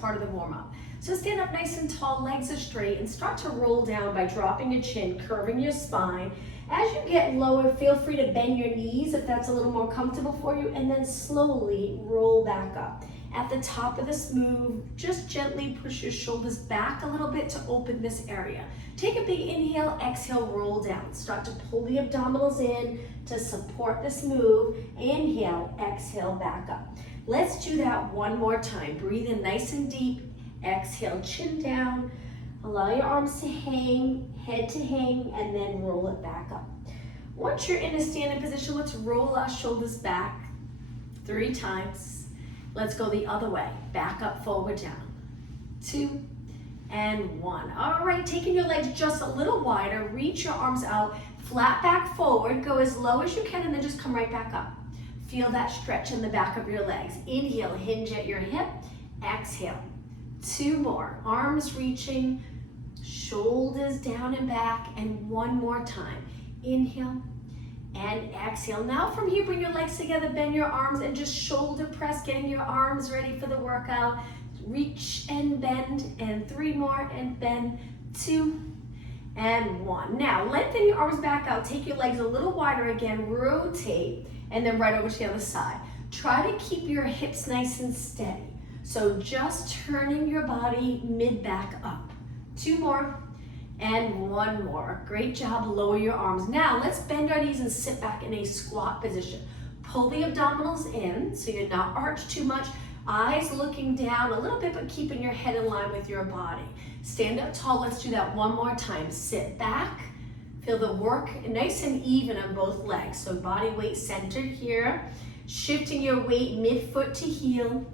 part of the warm-up. So stand up nice and tall, legs are straight, and start to roll down by dropping your chin, curving your spine. As you get lower, feel free to bend your knees if that's a little more comfortable for you, and then slowly roll back up. At the top of this move, just gently push your shoulders back a little bit to open this area. Take a big inhale, exhale, roll down. Start to pull the abdominals in to support this move. Inhale, exhale, back up. Let's do that one more time. Breathe in nice and deep. Exhale, chin down. Allow your arms to hang, head to hang, and then roll it back up. Once you're in a standing position, let's roll our shoulders back 3 times. Let's go the other way. Back up, forward, down. 2 and 1. All right, taking your legs just a little wider, reach your arms out, flat back forward, go as low as you can, and then just come right back up. Feel that stretch in the back of your legs. Inhale, hinge at your hip. Exhale. 2 more. Arms reaching, shoulders down and back, and 1 more time. Inhale and exhale. Now from here, bring your legs together, bend your arms, and just shoulder press, getting your arms ready for the workout. Reach and bend, and 3 more, and bend, 2 and 1. Now lengthen your arms back out, take your legs a little wider again, rotate, and then right over to the other side. Try to keep your hips nice and steady. So just turning your body mid-back up. 2 more and 1 more. Great job, lower your arms. Now let's bend our knees and sit back in a squat position. Pull the abdominals in so you're not arched too much. Eyes looking down a little bit, but keeping your head in line with your body. Stand up tall, let's do that one more time. Sit back, feel the work nice and even on both legs. So body weight centered here. Shifting your weight mid-foot to heel,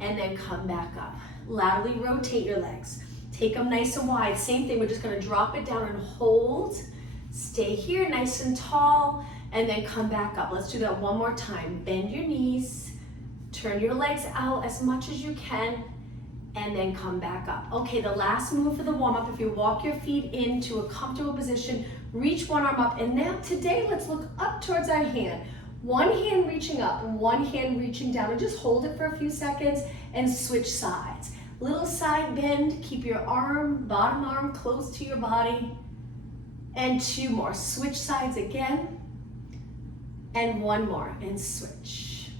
and then come back up. Loudly rotate your legs. Take them nice and wide. Same thing, we're just gonna drop it down and hold. Stay here nice and tall, and then come back up. Let's do that one more time. Bend your knees, turn your legs out as much as you can, and then come back up. Okay, the last move for the warm-up, if you walk your feet into a comfortable position, reach one arm up, and now today let's look up towards our hand. One hand reaching up and one hand reaching down, and just hold it for a few seconds and switch sides. Little side bend, keep your arm, bottom arm close to your body, and 2 more. Switch sides again, and 1 more, and switch.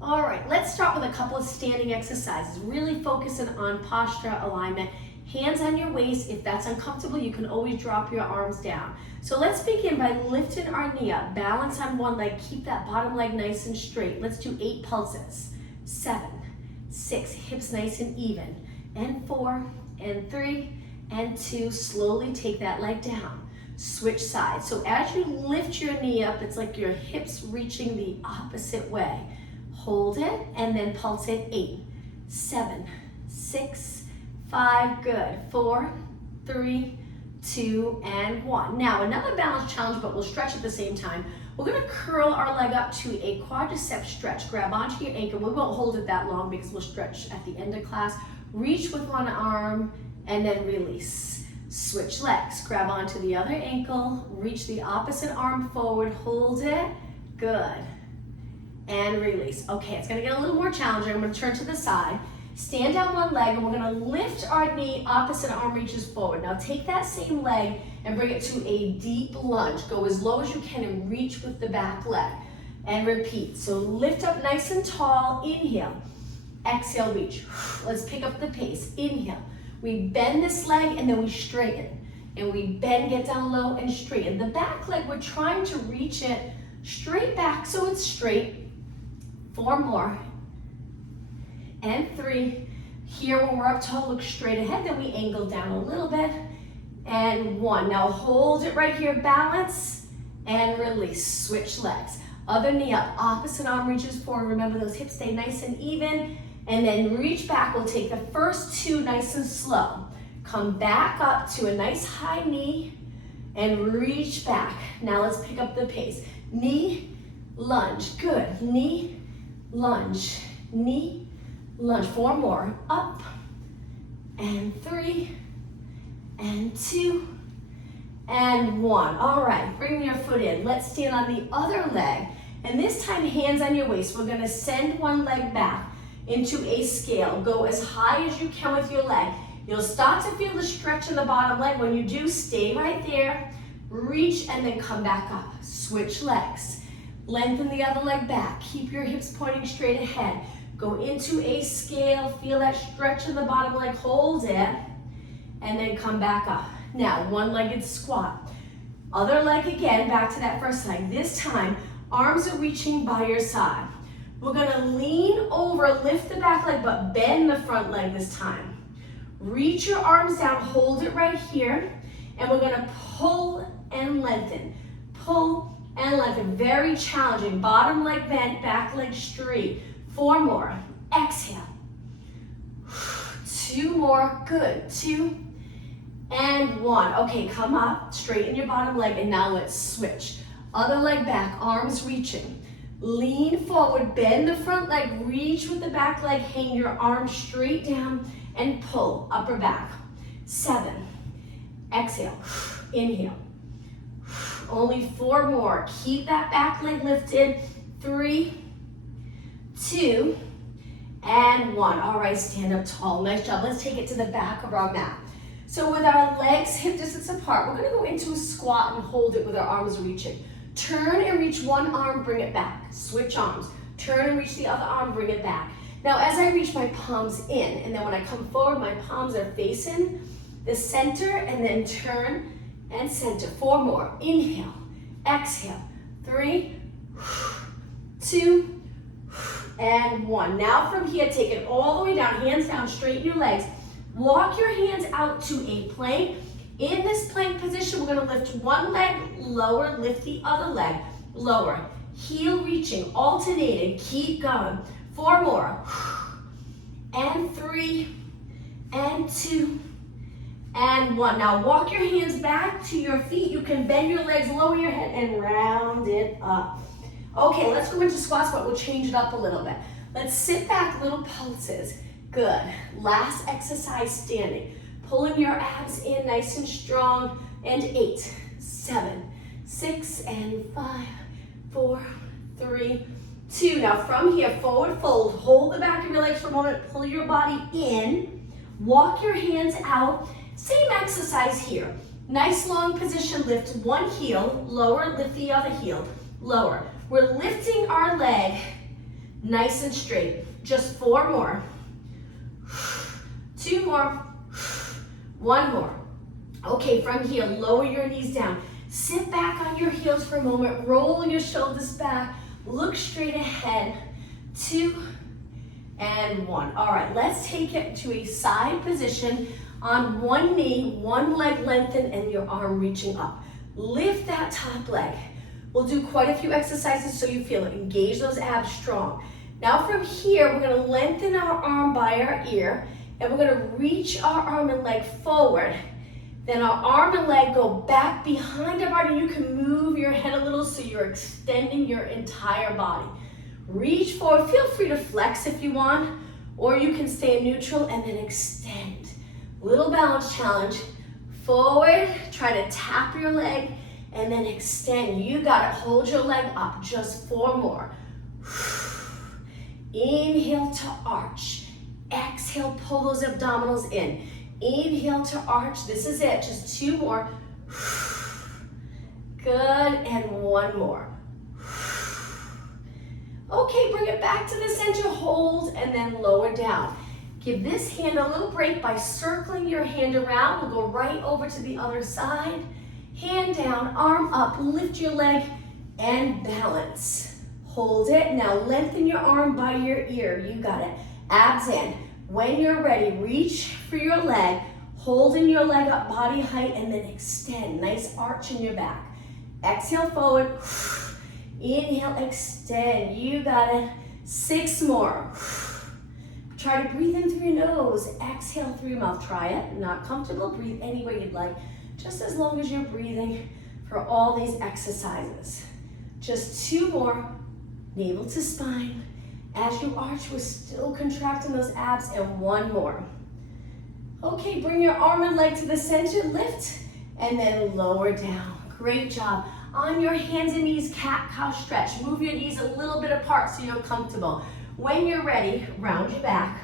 All right, let's start with a couple of standing exercises, really focusing on posture alignment. Hands on your waist. If that's uncomfortable, you can always drop your arms down. So let's begin by lifting our knee up. Balance on one leg. Keep that bottom leg nice and straight. Let's do 8 pulses. 7, 6, hips nice and even. And 4, and 3, and 2. Slowly take that leg down. Switch sides. So as you lift your knee up, it's like your hips reaching the opposite way. Hold it, and then pulse it. 8, 7, 6, 5, good. 4, 3, 2, and 1. Now another balance challenge, but we'll stretch at the same time. We're gonna curl our leg up to a quadricep stretch. Grab onto your ankle. We won't hold it that long because we'll stretch at the end of class. Reach with one arm and then release. Switch legs. Grab onto the other ankle. Reach the opposite arm forward. Hold it. Good. And release. Okay, it's gonna get a little more challenging. I'm gonna turn to the side. Stand down one leg, and we're gonna lift our knee, opposite arm reaches forward. Now take that same leg and bring it to a deep lunge. Go as low as you can and reach with the back leg. And repeat. So lift up nice and tall, inhale. Exhale, reach. Let's pick up the pace. Inhale. We bend this leg and then we straighten. And we bend, get down low and straighten. The back leg, we're trying to reach it straight back so it's straight. 4 more. And 3. Here when we're up tall, look straight ahead, then we angle down a little bit. And 1. Now hold it right here, balance, and release. Switch legs. Other knee up, opposite arm reaches forward. Remember those hips stay nice and even. And then reach back. We'll take the first 2 nice and slow. Come back up to a nice high knee and reach back. Now let's pick up the pace. Knee, lunge, good. Knee, lunge, knee, lunge. 4 more. Up, and 3, and 2, and 1. All right, bring your foot in. Let's stand on the other leg. And this time, hands on your waist. We're gonna send one leg back. into a scale. Go as high as you can with your leg. You'll start to feel the stretch in the bottom leg. When you do, stay right there. Reach and then come back up. Switch legs. Lengthen the other leg back. Keep your hips pointing straight ahead. Go into a scale. Feel that stretch in the bottom leg. Hold it. And then come back up. Now, one-legged squat. Other leg again, back to that first leg. This time, arms are reaching by your side. We're gonna lean over, lift the back leg, but bend the front leg this time. Reach your arms down, hold it right here, and we're gonna pull and lengthen. Pull and lengthen, very challenging. Bottom leg bent, back leg straight. 4 more, exhale. 2 more, good, 2 and 1. Okay, come up, straighten your bottom leg, and now let's switch. Other leg back, arms reaching. Lean forward, bend the front leg, reach with the back leg, hang your arms straight down, and pull, upper back. 7, exhale, inhale. Only 4 more, keep that back leg lifted. 3, 2, and 1. All right, stand up tall, nice job. Let's take it to the back of our mat. So with our legs hip distance apart, we're gonna go into a squat and hold it with our arms reaching. Turn and reach one arm, bring it back. Switch arms. Turn and reach the other arm, bring it back. Now as I reach my palms in, and then when I come forward, my palms are facing the center, and then turn and center. 4 more. Inhale, exhale. 3, 2, and 1. Now from here, take it all the way down, hands down, straighten your legs. Walk your hands out to a plank. In this plank position, we're gonna lift one leg, lower, lift the other leg, lower. Heel reaching, alternating, keep going. 4 more. And 3, and 2, and 1. Now walk your hands back to your feet. You can bend your legs, lower your head, and round it up. Okay, let's go into squats, but we'll change it up a little bit. Let's sit back, little pulses. Good. Last exercise standing. Pulling your abs in nice and strong. And 8, 7, 6, and 5, 4, 3, 2. Now from here, forward fold. Hold the back of your legs for a moment. Pull your body in. Walk your hands out. Same exercise here. Nice long position. Lift one heel. Lower, lift the other heel. Lower. We're lifting our leg nice and straight. Just 4 more. 2 more. 1 more. Okay, from here, lower your knees down. Sit back on your heels for a moment. Roll your shoulders back. Look straight ahead. 2 and 1. All right, let's take it to a side position on one knee, one leg lengthened, and your arm reaching up. Lift that top leg. We'll do quite a few exercises so you feel it. Engage those abs strong. Now from here, we're gonna lengthen our arm by our ear, and we're gonna reach our arm and leg forward. Then our arm and leg go back behind our body. You can move your head a little so you're extending your entire body. Reach forward. Feel free to flex if you want, or you can stay in neutral and then extend. Little balance challenge. Forward, try to tap your leg, and then extend. You got it. Hold your leg up. Just 4 more. Inhale to arch. Exhale, pull those abdominals in. Inhale to arch. This is it. Just 2 more. Good. And 1 more. Okay, bring it back to the center. Hold and then lower down. Give this hand a little break by circling your hand around. We'll go right over to the other side. Hand down, arm up, lift your leg, and balance. Hold it. Now lengthen your arm by your ear. You got it. Abs in. When you're ready, reach for your leg, holding your leg up body height, and then extend. Nice arch in your back. Exhale forward. Inhale, extend. You got it. 6 more. Try to breathe in through your nose. Exhale through your mouth. Try it. Not comfortable, breathe any way you'd like. Just as long as you're breathing for all these exercises. Just 2 more. Navel to spine. As you arch, we're still contracting those abs, and 1 more. Okay, bring your arm and leg to the center, lift, and then lower down. Great job. On your hands and knees, cat-cow stretch. Move your knees a little bit apart so you're comfortable. When you're ready, round your back.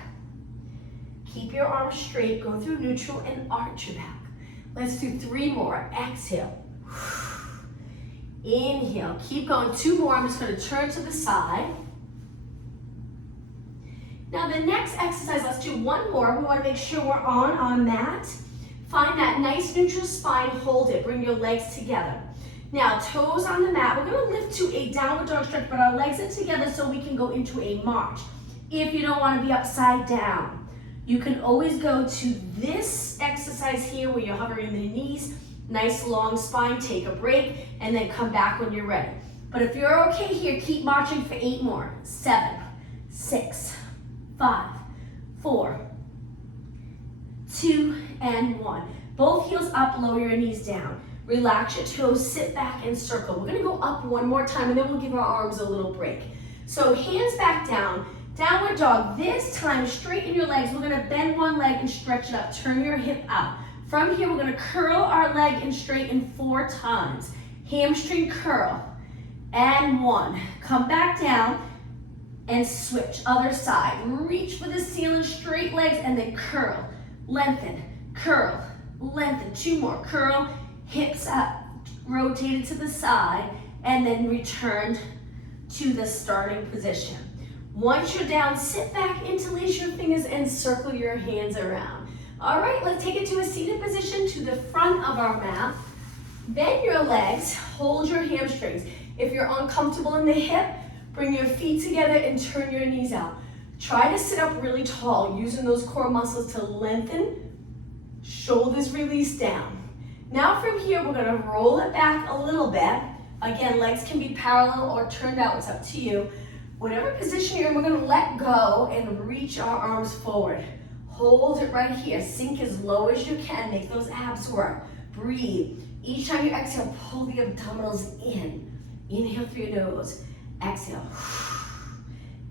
Keep your arms straight, go through neutral and arch your back. Let's do 3 more. Exhale. Inhale. Keep going. 2 more. I'm just going to turn to the side. Now the next exercise, let's do 1 more. We want to make sure we're on our mat. Find that nice neutral spine. Hold it. Bring your legs together. Now, toes on the mat. We're going to lift to a downward dog stretch, but our legs are together so we can go into a march. If you don't want to be upside down, you can always go to this exercise here where you're hovering the knees, nice long spine, take a break, and then come back when you're ready. But if you're okay here, keep marching for 8 more. 7, 6, 5, 4, 2, and 1. Both heels up, lower your knees down. Relax your toes, sit back and circle. We're gonna go up 1 more time and then we'll give our arms a little break. So hands back down, downward dog. This time, straighten your legs. We're gonna bend one leg and stretch it up. Turn your hip out. From here, we're gonna curl our leg and straighten 4 times. Hamstring curl, and 1. Come back down and switch, other side. Reach for the ceiling, straight legs, and then curl, lengthen, curl, lengthen. 2 more, curl, hips up, rotated to the side, and then return to the starting position. Once you're down, sit back, interlace your fingers, and circle your hands around. All right, let's take it to a seated position to the front of our mat. Bend your legs, hold your hamstrings. If you're uncomfortable in the hip, bring your feet together and turn your knees out. Try to sit up really tall, using those core muscles to lengthen, shoulders release down. Now from here, we're gonna roll it back a little bit. Again, legs can be parallel or turned out, it's up to you. Whatever position you're in, we're gonna let go and reach our arms forward. Hold it right here. Sink as low as you can. Make those abs work. Breathe. Each time you exhale, pull the abdominals in. Inhale through your nose. Exhale.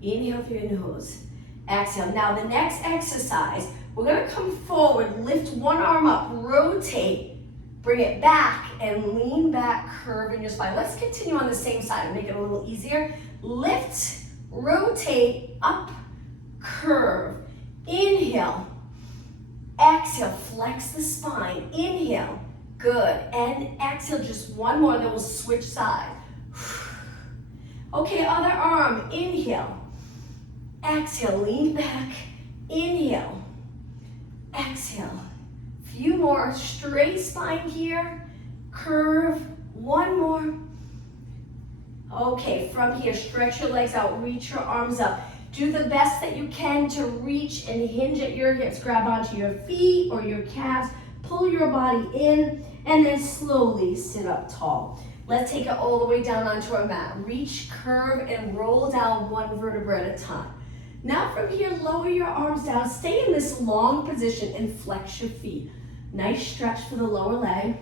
Inhale through your nose. Exhale. Now the next exercise, we're gonna come forward, lift one arm up, rotate, bring it back, and lean back, curve in your spine. Let's continue on the same side and make it a little easier. Lift, rotate, up, curve. Inhale, exhale, flex the spine. Inhale, good, and exhale, just 1 more, then we'll switch sides. Okay, other arm, inhale, exhale, lean back, inhale, exhale. Few more, straight spine here, curve, 1 more. Okay, from here, stretch your legs out, reach your arms up. Do the best that you can to reach and hinge at your hips. Grab onto your feet or your calves, pull your body in, and then slowly sit up tall. Let's take it all the way down onto our mat. Reach, curve, and roll down 1 vertebra at a time. Now from here, lower your arms down. Stay in this long position and flex your feet. Nice stretch for the lower leg.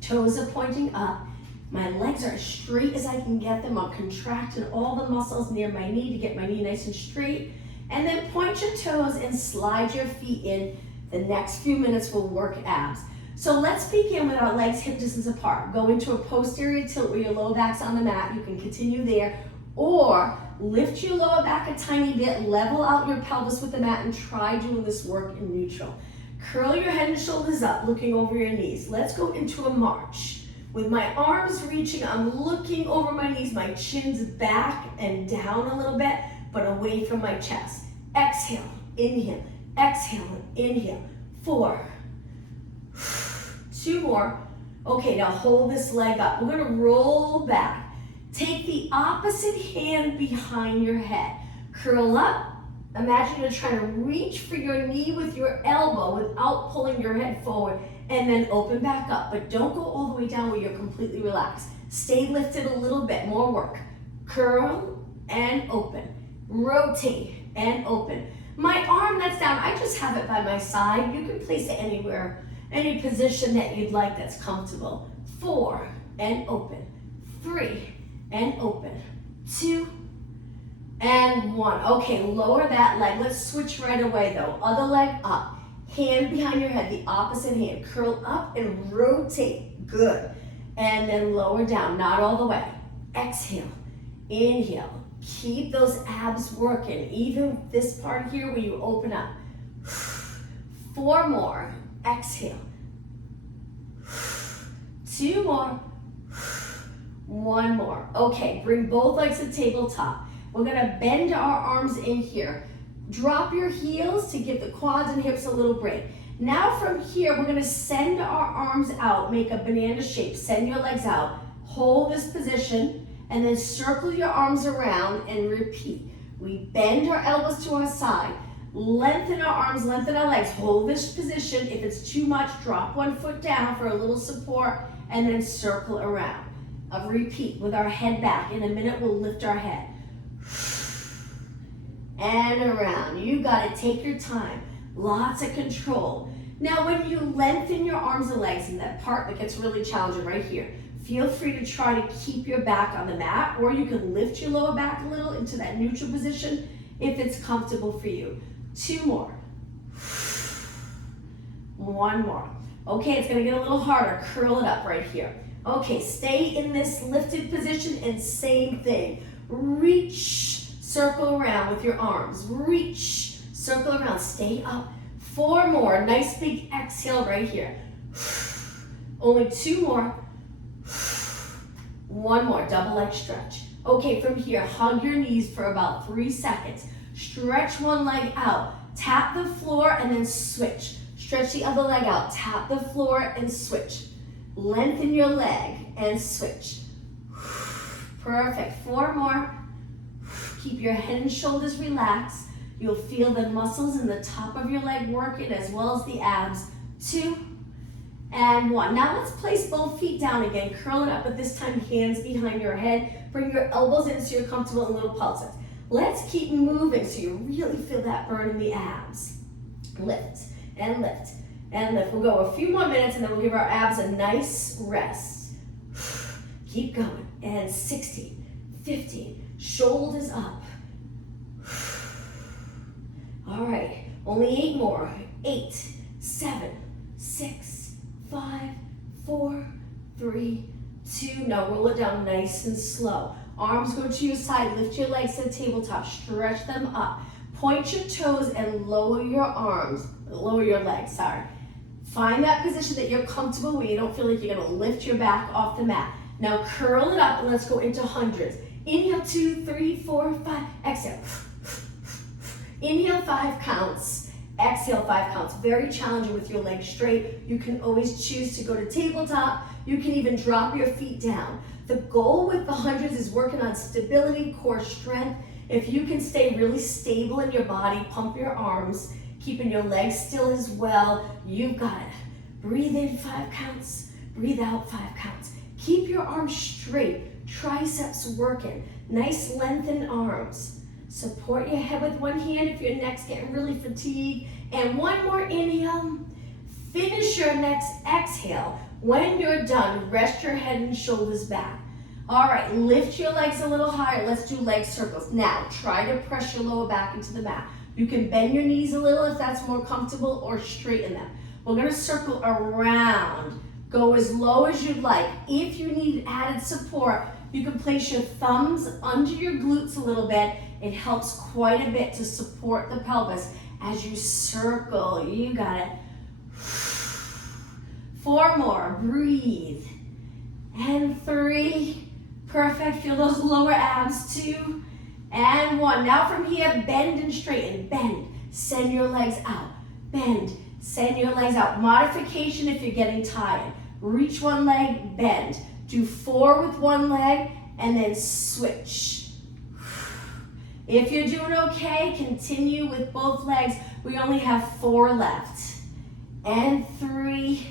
Toes are pointing up. My legs are as straight as I can get them. I'm contracting all the muscles near my knee to get my knee nice and straight. And then point your toes and slide your feet in. The next few minutes will work abs. So let's begin with our legs hip distance apart. Go into a posterior tilt where your low back's on the mat. You can continue there. Or lift your lower back a tiny bit, level out your pelvis with the mat, and try doing this work in neutral. Curl your head and shoulders up, looking over your knees. Let's go into a march. With my arms reaching, I'm looking over my knees. My chin's back and down a little bit, but away from my chest. Exhale, inhale, exhale, inhale. 4. 2 more. Okay, now hold this leg up. We're gonna roll back. Take the opposite hand behind your head. Curl up. Imagine you're trying to reach for your knee with your elbow without pulling your head forward, and then open back up. But don't go all the way down where you're completely relaxed. Stay lifted a little bit, more work. Curl and open. Rotate and open. My arm that's down, I just have it by my side. You can place it anywhere, any position that you'd like that's comfortable. 4 and open. 3 and open. 2 and 1. Okay, lower that leg. Let's switch right away though. Other leg up. Hand behind your head, the opposite hand. Curl up and rotate. Good. And then lower down, not all the way. Exhale. Inhale. Keep those abs working, even this part here where you open up. 4 more. Exhale. 2 more. 1 more. Okay, bring both legs to tabletop. We're gonna bend our arms in here. Drop your heels to give the quads and hips a little break. Now from here, we're gonna send our arms out, make a banana shape. Send your legs out. Hold this position, and then circle your arms around and repeat. We bend our elbows to our side. Lengthen our arms, lengthen our legs. Hold this position. If it's too much, drop one foot down for a little support, and then circle around. Repeat with our head back. In a minute, we'll lift our head. And around. You got it. Take your time. Lots of control. Now, when you lengthen your arms and legs in that part that gets really challenging right here, feel free to try to keep your back on the mat, or you can lift your lower back a little into that neutral position if it's comfortable for you. 2 more. 1 more. Okay, it's gonna get a little harder. Curl it up right here. Okay, stay in this lifted position and same thing. Reach, circle around with your arms. Reach, circle around, stay up. 4 more, nice big exhale right here. Only 2 more. 1 more, double leg stretch. Okay, from here, hug your knees for about 3 seconds. Stretch one leg out, tap the floor and then switch. Stretch the other leg out, tap the floor and switch. Lengthen your leg and switch. Perfect, 4 more. Keep your head and shoulders relaxed. You'll feel the muscles in the top of your leg working as well as the abs. 2 and 1. Now let's place both feet down again. Curl it up, but this time hands behind your head. Bring your elbows in so you're comfortable in little pulses. Let's keep moving so you really feel that burn in the abs. Lift and lift and lift. We'll go a few more minutes and then we'll give our abs a nice rest. Keep going. And 60, 50, shoulders up. All right, only 8 more. 8, 7, 6, 5, 4, 3, 2. Now roll it down nice and slow. Arms go to your side. Lift your legs to the tabletop. Stretch them up. Point your toes and lower your arms. Lower your legs, sorry. Find that position that you're comfortable where you don't feel like you're gonna lift your back off the mat. Now curl it up and let's go into hundreds. Inhale, 2, 3, 4, 5. Exhale. Inhale, 5 counts. Exhale, 5 counts. Very challenging with your legs straight. You can always choose to go to tabletop. You can even drop your feet down. The goal with the hundreds is working on stability, core strength. If you can stay really stable in your body, pump your arms, keeping your legs still as well, you've got it. Breathe in, 5 counts. Breathe out, 5 counts. Keep your arms straight, triceps working. Nice lengthened arms. Support your head with one hand if your neck's getting really fatigued. And 1 more inhale. Finish your next exhale. When you're done, rest your head and shoulders back. All right, lift your legs a little higher. Let's do leg circles. Now, try to press your lower back into the mat. You can bend your knees a little if that's more comfortable, or straighten them. We're gonna circle around. Go as low as you'd like. If you need added support, you can place your thumbs under your glutes a little bit. It helps quite a bit to support the pelvis as you circle. You got it. 4 more, breathe. And 3, perfect, feel those lower abs. 2 and 1. Now from here, bend and straighten, bend. Send your legs out, bend. Send your legs out. Modification if you're getting tired. Reach one leg, bend. Do 4 with one leg, and then switch. If you're doing okay, continue with both legs. We only have 4 left. And 3,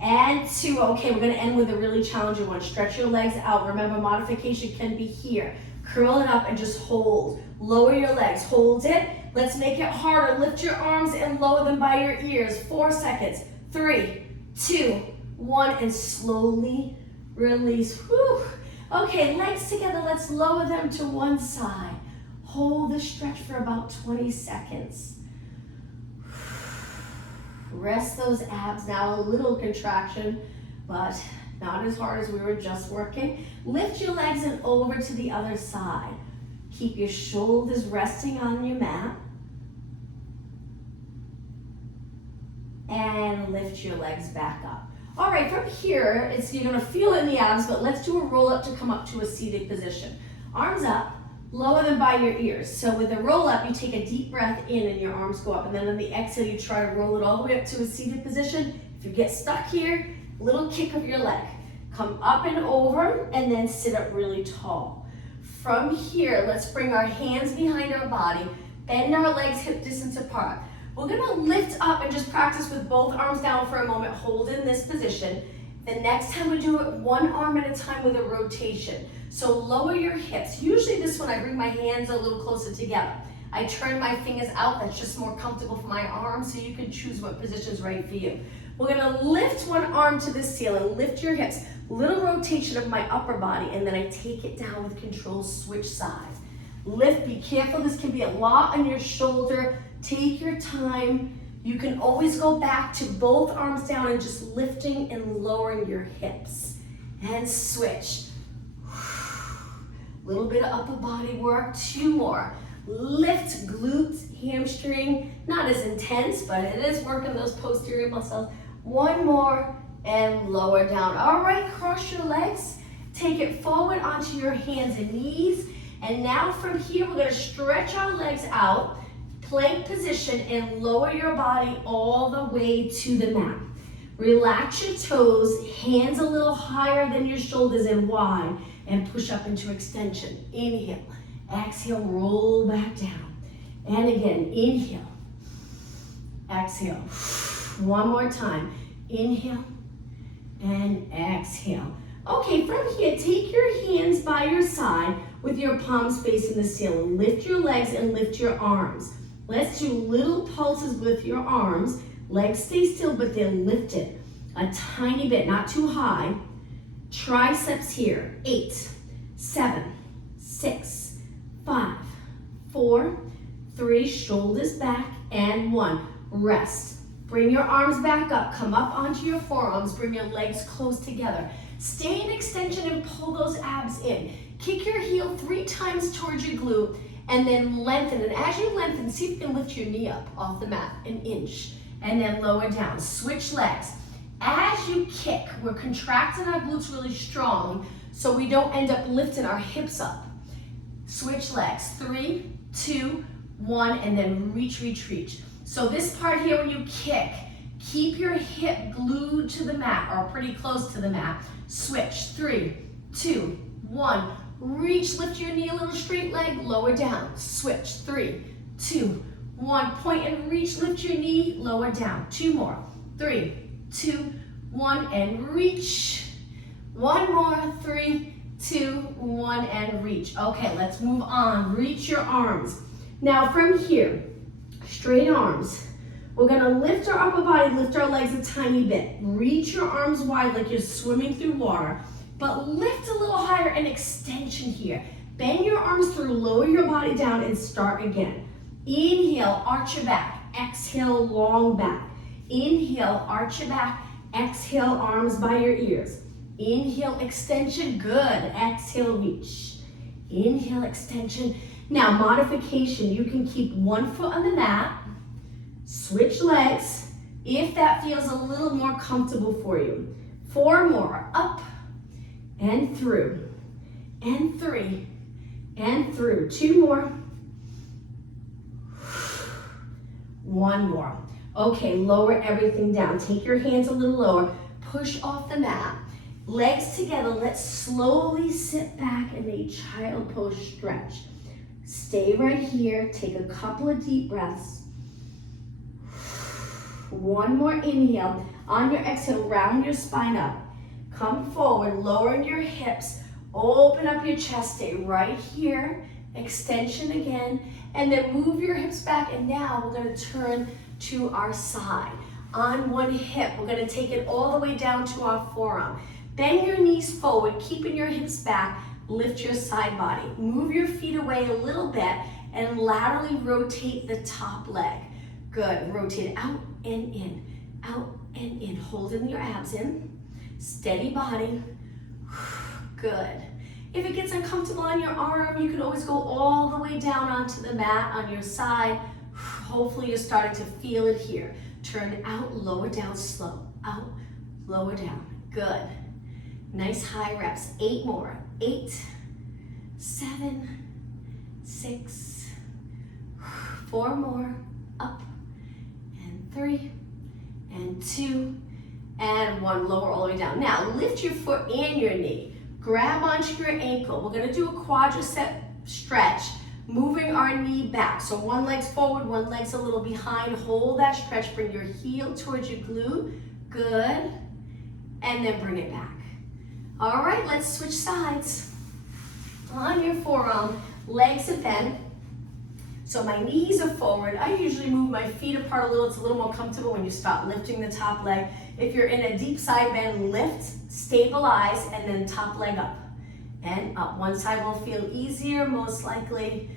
and 2. Okay, we're gonna end with a really challenging one. Stretch your legs out. Remember, modification can be here. Curl it up and just hold. Lower your legs, hold it. Let's make it harder. Lift your arms and lower them by your ears. 4 seconds. 3, 2, 1, and slowly release. Whew. Okay, legs together. Let's lower them to one side. Hold the stretch for about 20 seconds. Rest those abs. Now a little contraction, but not as hard as we were just working. Lift your legs and over to the other side. Keep your shoulders resting on your mat. And lift your legs back up. All right, from here, you're gonna feel it in the abs, but let's do a roll up to come up to a seated position. Arms up, lower them by your ears. So with a roll up, you take a deep breath in and your arms go up. And then on the exhale, you try to roll it all the way up to a seated position. If you get stuck here, little kick of your leg. Come up and over and then sit up really tall. From here, let's bring our hands behind our body, bend our legs hip distance apart. We're gonna lift up and just practice with both arms down for a moment, hold in this position. The next time we do it, one arm at a time with a rotation. So lower your hips. Usually this one, I bring my hands a little closer together. I turn my fingers out, that's just more comfortable for my arms, so you can choose what position's right for you. We're gonna lift one arm to the ceiling, lift your hips, little rotation of my upper body, and then I take it down with control, switch sides. Lift, be careful, this can be a lot on your shoulder. Take your time. You can always go back to both arms down and just lifting and lowering your hips. And switch. Little bit of upper body work, 2 more. Lift glutes, hamstring, not as intense, but it is working those posterior muscles. 1 more and lower down. All right, cross your legs. Take it forward onto your hands and knees. And now from here, we're gonna stretch our legs out, plank position, and lower your body all the way to the mat. Relax your toes, hands a little higher than your shoulders and wide, and push up into extension. Inhale, exhale, roll back down. And again, inhale, exhale. 1 more time, inhale and exhale. Okay, from here, take your hands by your side with your palms facing the ceiling. Lift your legs and lift your arms. Let's do little pulses with your arms. Legs stay still, but they're lifted a tiny bit, not too high. Triceps here, 8, 7, 6, 5, 4, 3, shoulders back, and 1. Rest. Bring your arms back up, come up onto your forearms, bring your legs close together. Stay in extension and pull those abs in. Kick your heel 3 times towards your glute, and then lengthen. And as you lengthen, see if you can lift your knee up off the mat, an inch, and then lower down. Switch legs. As you kick, we're contracting our glutes really strong so we don't end up lifting our hips up. Switch legs. 3, 2, 1, and then reach, reach, reach. So this part here, when you kick, keep your hip glued to the mat or pretty close to the mat. Switch. 3, 2, 1. Reach, lift your knee a little, straight leg, lower down. Switch. 3, 2, 1. Point and reach, lift your knee, lower down. 2 more. 3, 2, 1, and reach. 1 more. 3, 2, 1, and reach. Okay, let's move on. Reach your arms. Now from here, straight arms. We're gonna lift our upper body, lift our legs a tiny bit. Reach your arms wide like you're swimming through water, but lift a little higher, an extension here. Bend your arms through, lower your body down, and start again. Inhale, arch your back. Exhale, long back. Inhale, arch your back. Exhale, arms by your ears. Inhale, extension, good. Exhale, reach. Inhale, extension. Now, modification, you can keep 1 foot on the mat, switch legs, if that feels a little more comfortable for you. 4 more, up, and through, and 3, and through. 2 more. 1 more. Okay, lower everything down. Take your hands a little lower, push off the mat. Legs together, let's slowly sit back in a child pose stretch. Stay right here, take a couple of deep breaths. 1 more inhale. On your exhale, round your spine up. Come forward, lowering your hips. Open up your chest, stay right here. Extension again, and then move your hips back, and now we're gonna turn to our side. On one hip, we're gonna take it all the way down to our forearm. Bend your knees forward, keeping your hips back. Lift your side body. Move your feet away a little bit and laterally rotate the top leg. Good. Rotate out and in, out and in. Holding your abs in. Steady body. Good. If it gets uncomfortable on your arm, you can always go all the way down onto the mat on your side. Hopefully you're starting to feel it here. Turn out, lower down, slow. Out, lower down. Good. Nice high reps. 8 more. 8, 7, 6, 4 more. Up, and 3, and 2, and 1. Lower all the way down. Now, lift your foot and your knee. Grab onto your ankle. We're gonna do a quadricep stretch, moving our knee back. So one leg's forward, one leg's a little behind. Hold that stretch, bring your heel towards your glute. Good, and then bring it back. All right, let's switch sides. On your forearm, legs are bent. So my knees are forward. I usually move my feet apart a little. It's a little more comfortable when you start lifting the top leg. If you're in a deep side bend, lift, stabilize, and then top leg up and up. One side will feel easier, most likely,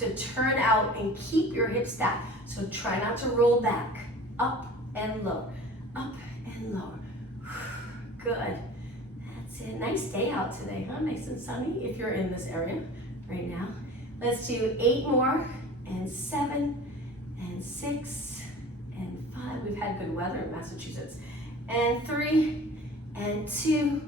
to turn out and keep your hips stacked. So try not to roll back. Up and lower, up and lower. Good. That's it. Nice day out today, huh? Nice and sunny if you're in this area right now. Let's do 8 more, and 7, and 6, and 5. We've had good weather in Massachusetts. And 3, and 2,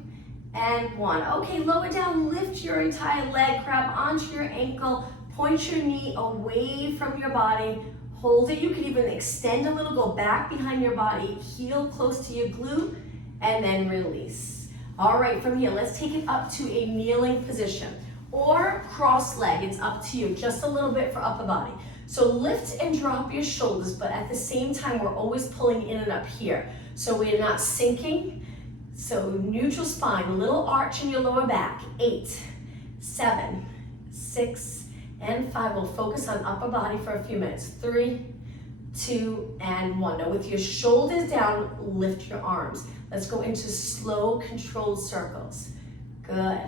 and 1. Okay, lower down, lift your entire leg, grab onto your ankle, point your knee away from your body, hold it. You can even extend a little, go back behind your body, heel close to your glute, and then release. All right, from here, let's take it up to a kneeling position. Or cross leg, it's up to you, just a little bit for upper body. So lift and drop your shoulders, but at the same time, we're always pulling in and up here. So we're not sinking. So neutral spine, a little arch in your lower back. 8, 7, 6, and 5. We'll focus on upper body for a few minutes. 3, 2, and 1. Now with your shoulders down, lift your arms. Let's go into slow, controlled circles. Good.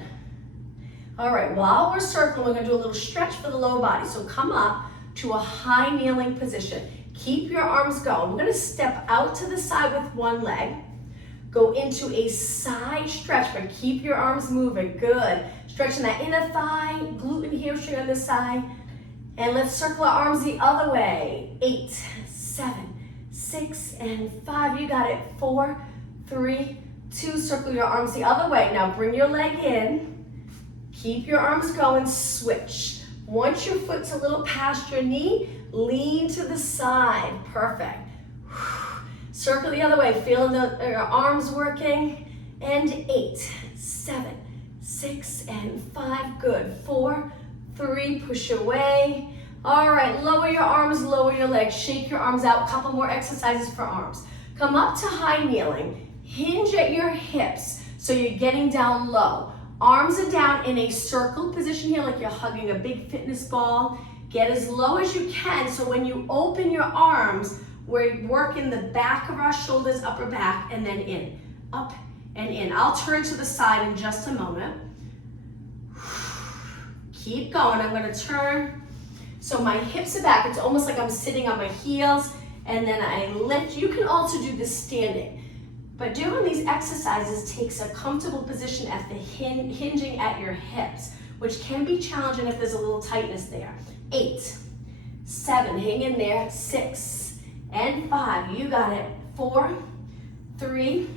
All right, while we're circling, we're gonna do a little stretch for the lower body. So come up to a high kneeling position. Keep your arms going. We're gonna step out to the side with one leg. Go into a side stretch, but keep your arms moving. Good. Stretching that inner thigh, glute and hamstring on this side. And let's circle our arms the other way. 8, 7, 6, and 5. You got it. 4, 3, 2. Circle your arms the other way. Now bring your leg in. Keep your arms going, switch. Once your foot's a little past your knee, lean to the side. Perfect. Circle the other way, feel your arms working. And 8, 7, 6, and 5. Good. 4, 3, push away. All right, lower your arms, lower your legs. Shake your arms out. Couple more exercises for arms. Come up to high kneeling. Hinge at your hips so you're getting down low. Arms are down in a circle position here, like you're hugging a big fitness ball. Get as low as you can, so when you open your arms, we're working the back of our shoulders, upper back, and then in. Up and in. I'll turn to the side in just a moment. Keep going. I'm gonna turn. So my hips are back. It's almost like I'm sitting on my heels, and then I lift. You can also do this standing. But doing these exercises takes a comfortable position at the hinging at your hips, which can be challenging if there's a little tightness there. 8, 7, hang in there. 6, and 5. You got it. 4, 3,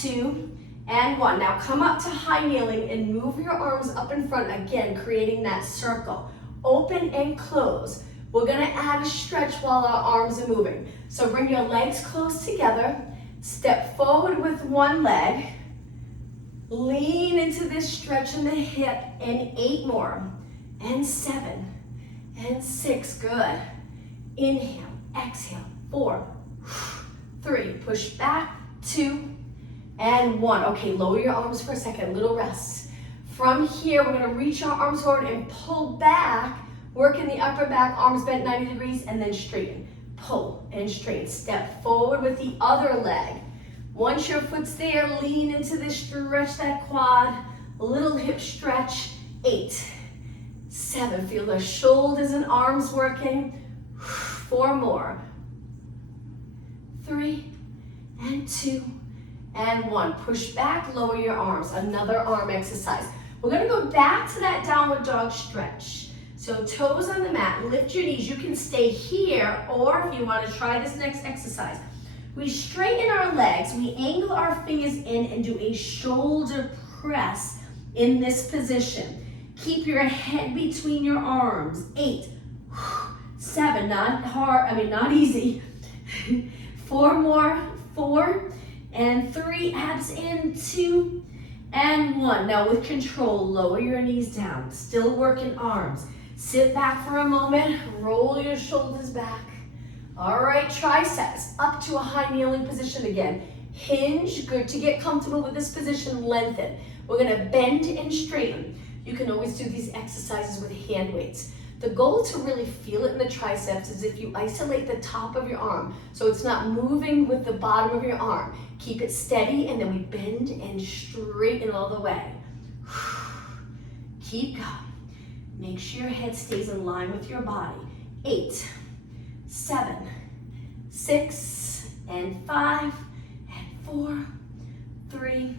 2, and 1. Now come up to high kneeling and move your arms up in front, again, creating that circle. Open and close. We're gonna add a stretch while our arms are moving. So bring your legs close together. Step forward with one leg. Lean into this stretch in the hip, and 8 more. And 7, and 6, good. Inhale, exhale, 4, 3, push back, 2, and 1. Okay, lower your arms for a second, little rest. From here, we're gonna reach our arms forward and pull back, work in the upper back, arms bent 90 degrees, and then straighten. Pull and straighten. Step forward with the other leg. Once your foot's there, lean into this, stretch that quad, a little hip stretch. 8, 7, feel the shoulders and arms working. 4 more. 3, and 2, and 1. Push back, lower your arms. Another arm exercise. We're gonna go back to that downward dog stretch. So toes on the mat, lift your knees. You can stay here, or if you wanna try this next exercise, we straighten our legs, we angle our fingers in and do a shoulder press in this position. Keep your head between your arms. 8, 7, not hard, not easy. 4 more, 4 and 3, abs in, 2 and 1. Now with control, lower your knees down, still working arms. Sit back for a moment, roll your shoulders back. All right, triceps, up to a high kneeling position again. Hinge, good to get comfortable with this position, lengthen. We're gonna bend and straighten. You can always do these exercises with hand weights. The goal to really feel it in the triceps is if you isolate the top of your arm, so it's not moving with the bottom of your arm. Keep it steady, and then we bend and straighten all the way. Keep going. Make sure your head stays in line with your body. 8, 7, 6, and 5, and 4, 3.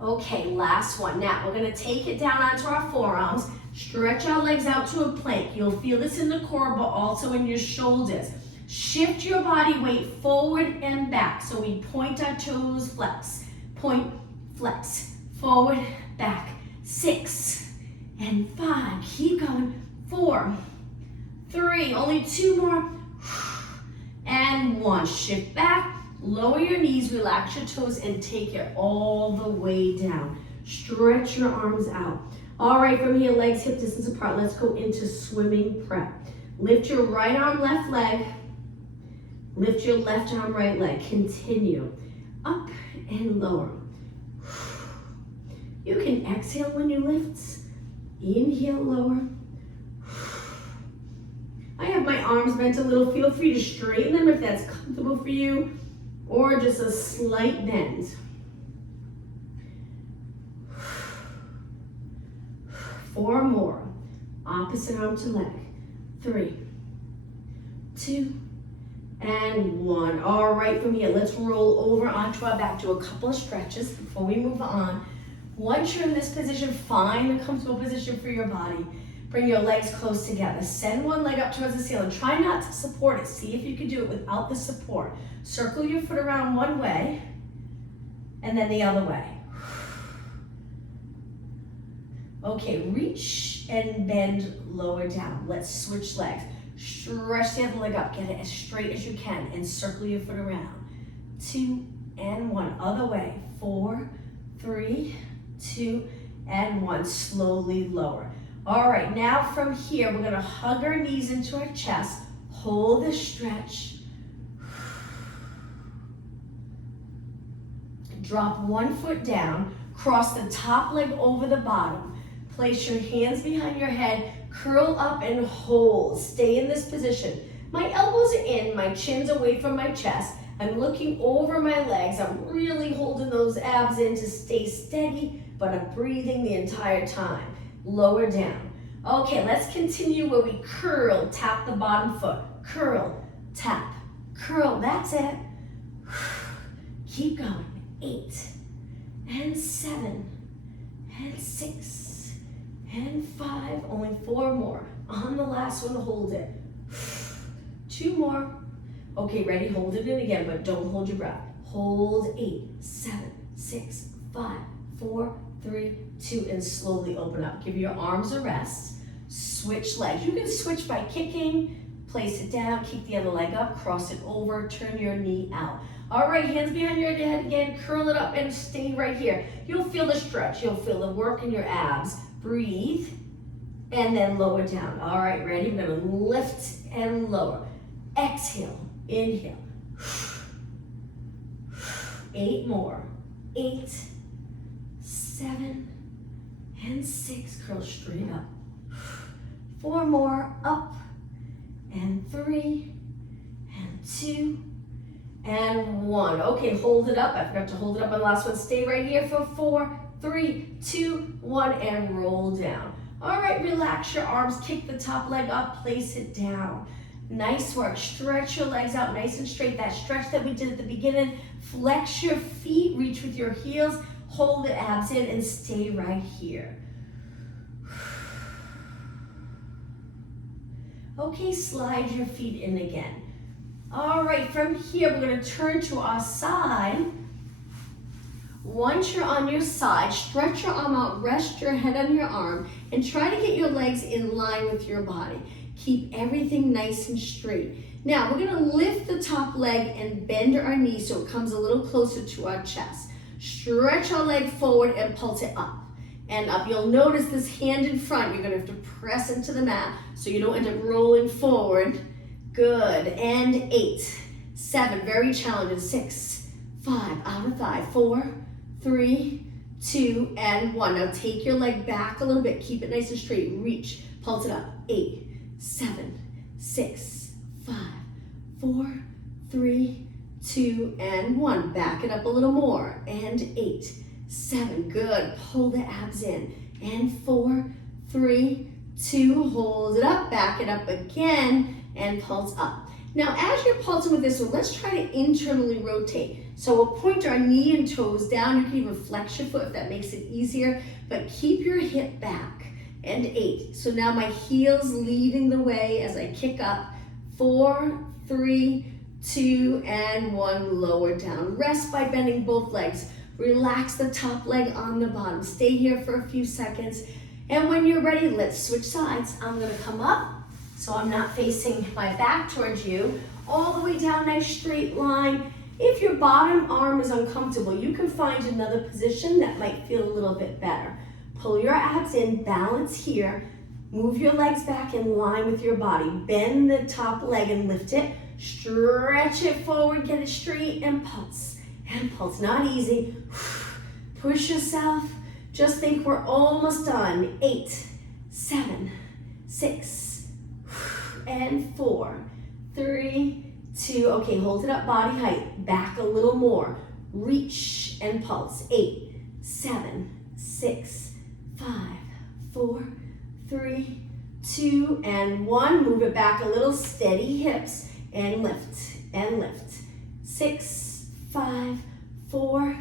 Okay, last one. Now we're gonna take it down onto our forearms, stretch our legs out to a plank. You'll feel this in the core, but also in your shoulders. Shift your body weight forward and back. So we point our toes, flex, point, flex, forward, back. 6 and 5, keep going. 4, 3, only 2 more, and 1. Shift back, lower your knees, relax your toes, and take it all the way down. Stretch your arms out. All right, from here, legs hip distance apart. Let's go into swimming prep. Lift your right arm, left leg. Lift your left arm, right leg. Continue. Up and lower. You can exhale when you lift. Inhale, lower. I have my arms bent a little. Feel free to straighten them if that's comfortable for you, or just a slight bend. 4 more. Opposite arm to leg. 3, 2, and 1. All right, from here, let's roll over onto our back. Do a couple of stretches before we move on. Once you're in this position, find a comfortable position for your body. Bring your legs close together. Send one leg up towards the ceiling. Try not to support it. See if you can do it without the support. Circle your foot around one way and then the other way. Okay, reach and bend lower down. Let's switch legs. Stretch the other leg up. Get it as straight as you can and circle your foot around. 2 and 1. Other way. 4, 3, 2, and 1. Slowly lower. All right, now from here, we're gonna hug our knees into our chest. Hold the stretch. Drop one foot down. Cross the top leg over the bottom. Place your hands behind your head. Curl up and hold. Stay in this position. My elbows are in, my chin's away from my chest. I'm looking over my legs. I'm really holding those abs in to stay steady, but I'm breathing the entire time. Lower down. Okay, let's continue where we curl, tap the bottom foot. Curl, tap, curl, that's it. Keep going. 8 and 7 and 6 and 5. Only 4 more. On the last one, hold it. 2 more. Okay, ready? Hold it in again, but don't hold your breath. Hold 8, 7, 6, 5, 4, 3, 2, and slowly open up. Give your arms a rest. Switch legs. You can switch by kicking, place it down, keep the other leg up, cross it over, turn your knee out. All right, hands behind your head again, curl it up and stay right here. You'll feel the stretch, you'll feel the work in your abs. Breathe, and then lower down. All right, ready? We're gonna lift and lower. Exhale, inhale. 8 more. 8, 7, and 6. Curl straight up. 4 more. Up, and 3, and 2, and 1. Okay, hold it up. I forgot to hold it up on the last one. Stay right here for 4, 3, 2, 1, and roll down. All right, relax your arms. Kick the top leg up. Place it down. Nice work. Stretch your legs out nice and straight. That stretch that we did at the beginning. Flex your feet. Reach with your heels. Hold the abs in and stay right here. Okay, slide your feet in again. All right, from here, we're gonna turn to our side. Once you're on your side, stretch your arm out, rest your head on your arm, and try to get your legs in line with your body. Keep everything nice and straight. Now, we're gonna lift the top leg and bend our knee so it comes a little closer to our chest. Stretch our leg forward and pulse it up and up. You'll notice this hand in front, you're gonna have to press into the mat so you don't end up rolling forward. Good, and 8, 7, very challenging, 6, 5, outer thigh, 4, 3, 2, and 1. Now take your leg back a little bit, keep it nice and straight, reach, pulse it up, 8, 7, 6, 5, 4, 3, 2, and 1. Back it up a little more, and 8, 7, good, pull the abs in, and 4, 3, 2, hold it up, back it up again, and pulse up. Now, as you're pulsing with this one, let's try to internally rotate. So we'll point our knee and toes down. You can even flex your foot if that makes it easier, but keep your hip back. And 8. So now my heel's leading the way as I kick up. 4, 3, 2, and 1, lower down. Rest by bending both legs. Relax the top leg on the bottom. Stay here for a few seconds. And when you're ready, let's switch sides. I'm gonna come up so I'm not facing my back towards you. All the way down, nice straight line. If your bottom arm is uncomfortable, you can find another position that might feel a little bit better. Pull your abs in, balance here. Move your legs back in line with your body. Bend the top leg and lift it. Stretch it forward, get it straight, and pulse. And pulse, not easy. Push yourself. Just think we're almost done. 8, 7, 6, and 4, 3, 2, okay, hold it up, body height, back a little more, reach and pulse, 8, 7, 6, 5, 4, 3, 2, and 1, move it back a little, steady hips, and lift, 6, 5, 4,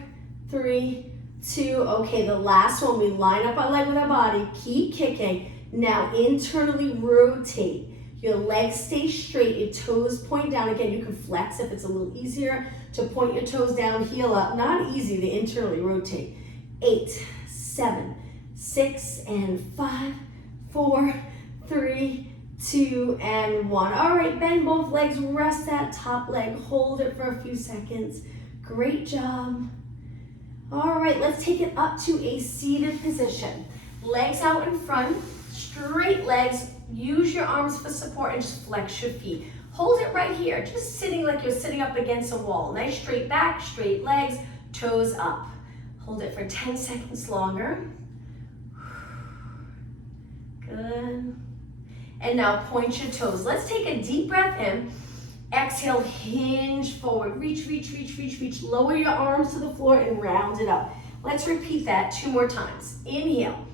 3, 2, okay, the last one, we line up our leg with our body, keep kicking, now internally rotate. Your legs stay straight, your toes point down. Again, you can flex if it's a little easier to point your toes down, heel up. Not easy to internally rotate. 8, 7, 6, and 5, 4, 3, 2, and 1. All right, bend both legs, rest that top leg, hold it for a few seconds. Great job. All right, let's take it up to a seated position. Legs out in front, straight legs. Use your arms for support and just flex your feet. Hold it right here, just sitting like you're sitting up against a wall. Nice straight back, straight legs, toes up. Hold it for 10 seconds longer. Good. And now point your toes. Let's take a deep breath in. Exhale, hinge forward. Reach, reach, reach, reach, reach. Lower your arms to the floor and round it up. Let's repeat that 2 more times. Inhale.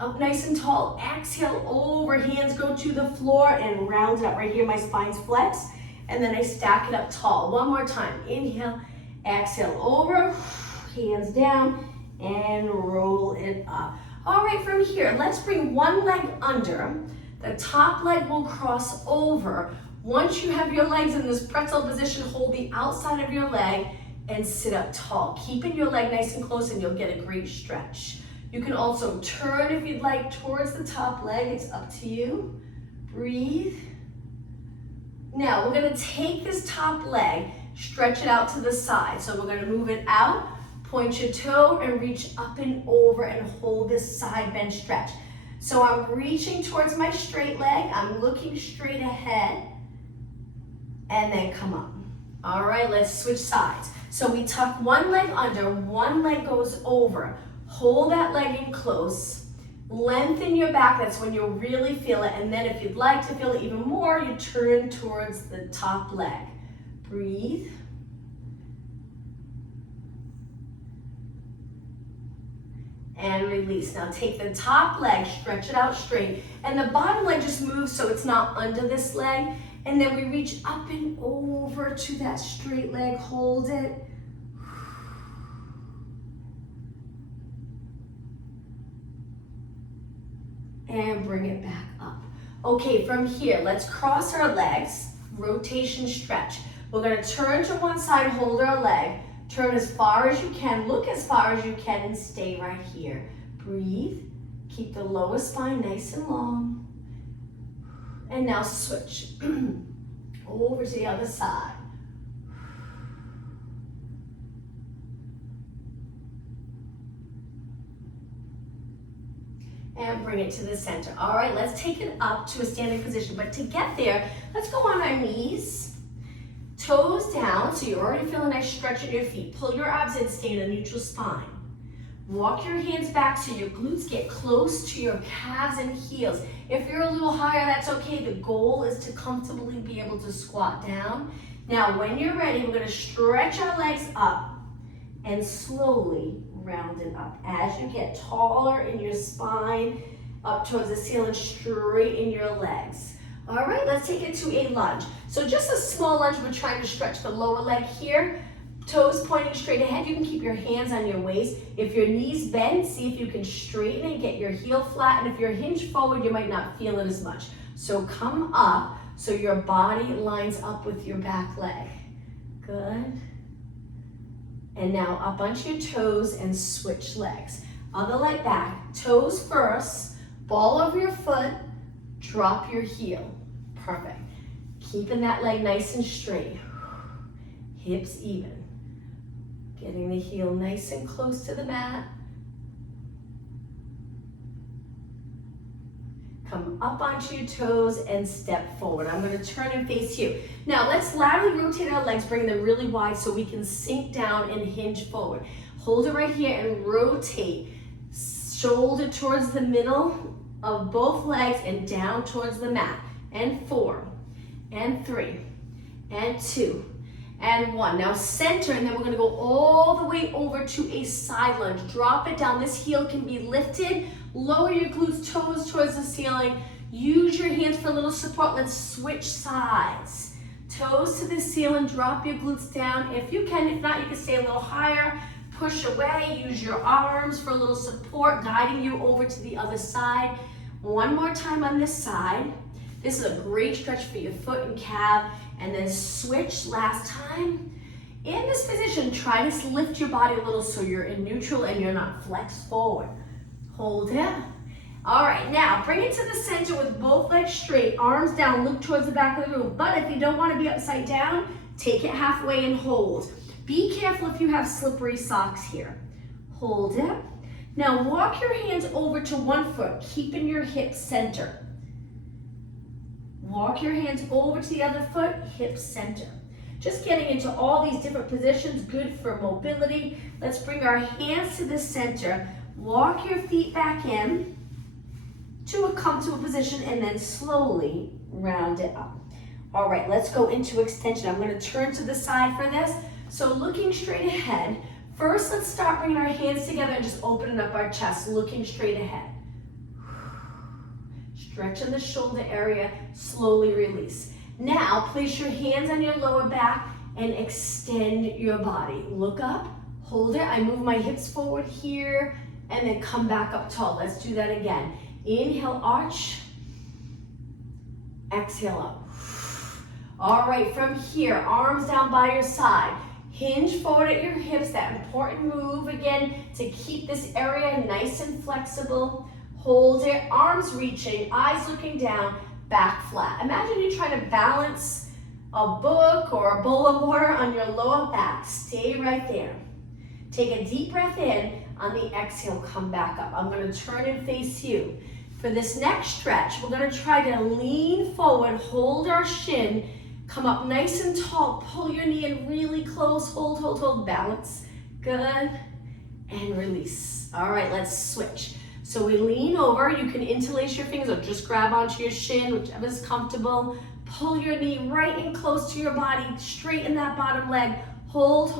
Up nice and tall, exhale over, hands go to the floor and round it up. Right here, my spine's flexed, and then I stack it up tall. 1 more time, inhale, exhale over, hands down, and roll it up. All right, from here, let's bring one leg under. The top leg will cross over. Once you have your legs in this pretzel position, hold the outside of your leg and sit up tall. Keeping your leg nice and close and you'll get a great stretch. You can also turn if you'd like towards the top leg. It's up to you. Breathe. Now we're gonna take this top leg, stretch it out to the side. So we're gonna move it out, point your toe and reach up and over and hold this side bend stretch. So I'm reaching towards my straight leg. I'm looking straight ahead and then come up. All right, let's switch sides. So we tuck one leg under, one leg goes over. Hold that leg in close, lengthen your back, that's when you'll really feel it, and then if you'd like to feel it even more, you turn towards the top leg. Breathe. And release. Now take the top leg, stretch it out straight, and the bottom leg just moves so it's not under this leg, and then we reach up and over to that straight leg, hold it. And bring it back up. Okay, from here, let's cross our legs, rotation stretch. We're gonna turn to one side, hold our leg, turn as far as you can, look as far as you can, and stay right here. Breathe, keep the lower spine nice and long. And now switch over to the other side. And bring it to the center. All right, let's take it up to a standing position. But to get there, let's go on our knees, toes down, so you're already feeling a nice stretch in your feet. Pull your abs in, stay in a neutral spine. Walk your hands back so your glutes get close to your calves and heels. If you're a little higher, that's okay. The goal is to comfortably be able to squat down. Now, when you're ready, we're gonna stretch our legs up and slowly round it up. As you get taller in your spine, up towards the ceiling, straighten your legs. All right, let's take it to a lunge. So just a small lunge, we're trying to stretch the lower leg here. Toes pointing straight ahead. You can keep your hands on your waist. If your knees bend, see if you can straighten and get your heel flat. And if you're hinged forward, you might not feel it as much. So come up so your body lines up with your back leg. Good. And now up onto your toes and switch legs. Other leg back, toes first, ball over your foot, drop your heel. Perfect. Keeping that leg nice and straight. Hips even. Getting the heel nice and close to the mat. Come up onto your toes and step forward. I'm going to turn and face you. Now let's laterally rotate our legs, bring them really wide so we can sink down and hinge forward. Hold it right here and rotate. Shoulder towards the middle of both legs and down towards the mat. And 4, and 3, and 2, and 1. Now center, and then we're gonna go all the way over to a side lunge. Drop it down. This heel can be lifted. Lower your glutes, toes towards the ceiling. Use your hands for a little support. Let's switch sides. Toes to the ceiling, drop your glutes down. If you can, if not, you can stay a little higher. Push away, use your arms for a little support, guiding you over to the other side. One more time on this side. This is a great stretch for your foot and calf. And then switch last time. In this position, try to lift your body a little so you're in neutral and you're not flexed forward. Hold it. All right, now bring it to the center with both legs straight, arms down, look towards the back of the room. But if you don't want to be upside down, take it halfway and hold. Be careful if you have slippery socks here. Hold it. Now walk your hands over to one foot, keeping your hips center. Walk your hands over to the other foot, hips center. Just getting into all these different positions, good for mobility. Let's bring our hands to the center. Walk your feet back in to a comfortable position and then slowly round it up. All right, let's go into extension. I'm going to turn to the side for this. So looking straight ahead. First, let's start bringing our hands together and just opening up our chest, looking straight ahead. Stretching the shoulder area, slowly release. Now, place your hands on your lower back and extend your body. Look up, hold it. I move my hips forward here and then come back up tall. Let's do that again. Inhale, arch. Exhale up. All right, from here, arms down by your side. Hinge forward at your hips, that important move again to keep this area nice and flexible. Hold it, arms reaching, eyes looking down, back flat. Imagine you're trying to balance a book or a bowl of water on your lower back. Stay right there. Take a deep breath in. On the exhale, come back up. I'm going to turn and face you. For this next stretch, we're going to try to lean forward, hold our shin, come up nice and tall, pull your knee in really close, hold, balance. Good, and release. All right, let's switch. So we lean over, you can interlace your fingers or just grab onto your shin, whichever is comfortable. Pull your knee right in close to your body, straighten that bottom leg. Hold,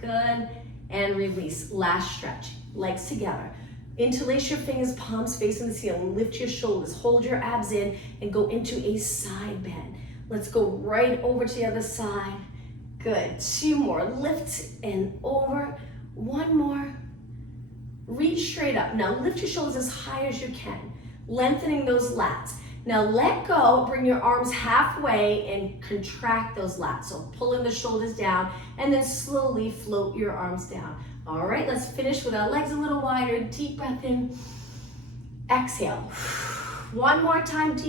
good, and release. Last stretch, legs together. Interlace your fingers, palms facing the ceiling. Lift your shoulders, hold your abs in, and go into a side bend. Let's go right over to the other side. Good, 2 more, lift and over. 1 more. Reach straight up. Now lift your shoulders as high as you can, lengthening those lats. Now let go, bring your arms halfway and contract those lats. So pulling the shoulders down and then slowly float your arms down. All right, let's finish with our legs a little wider. Deep breath in, exhale. One more time, deep.